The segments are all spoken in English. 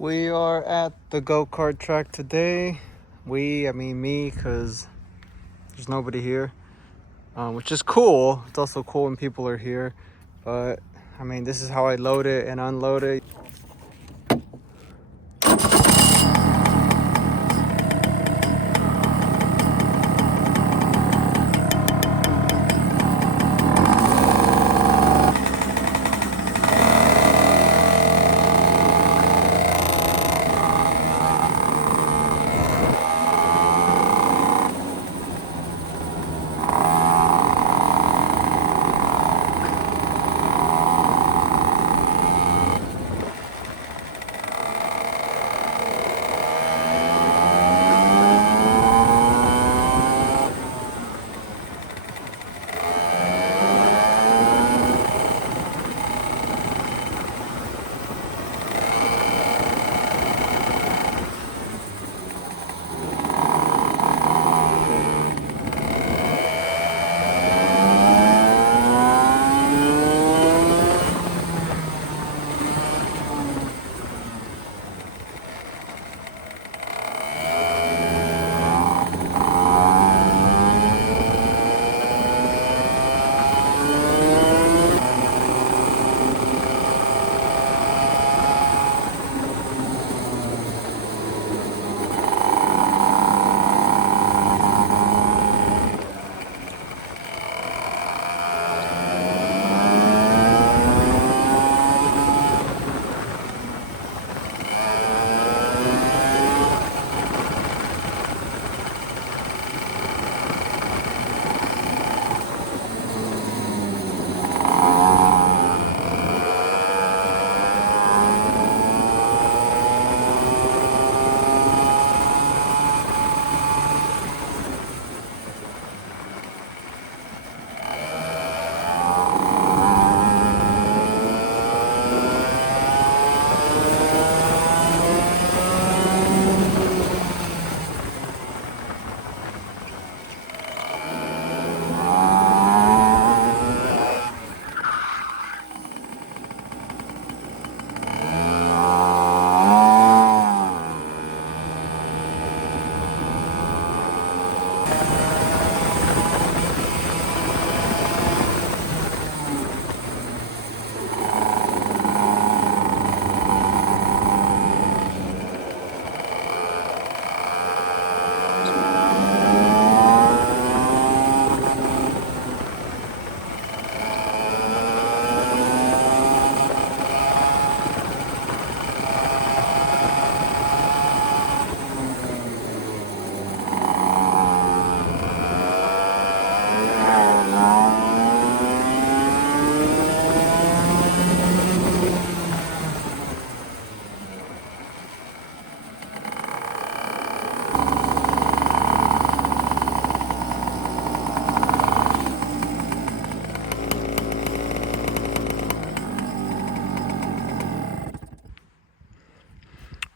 We are at the go-kart track today. I mean me, because there's nobody here, which is cool. It's also cool when people are here, but I mean, this is how I load it and unload it.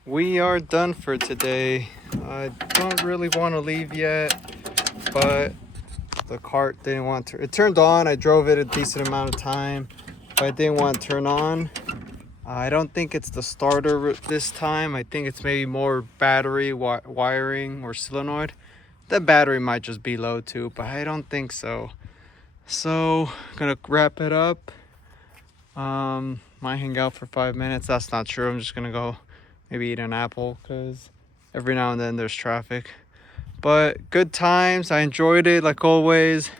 We are done for today. I don't really want to leave yet, but the cart didn't want to. It turned on. I drove it a decent amount of time, but it didn't want to turn on. I don't think it's the starter this time. I think it's maybe more battery wiring or solenoid. The battery might just be low too, but I don't think so. So I'm gonna wrap it up. Might hang out for 5 minutes. That's not true. I'm just gonna go maybe eat an apple, because every now and then there's traffic. But good times. I enjoyed it like always.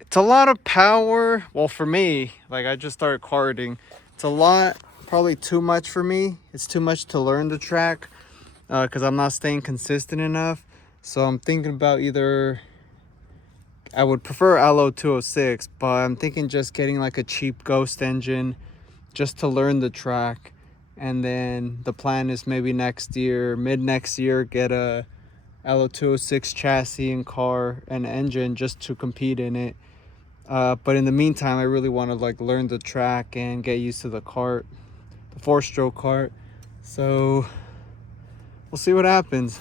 It's a lot of power. Well, for me, like, I just started karting. It's a lot, probably too much for me. It's too much to learn the track, because I'm not staying consistent enough. So I'm thinking about either, I would prefer Allo 206, but I'm thinking just getting like a cheap Ghost engine just to learn the track. And then the plan is maybe next year, mid next year, get a Allo 206 chassis and car and engine just to compete in it. But in the meantime, I really want to like learn the track and get used to the kart, the 4-stroke kart. So we'll see what happens.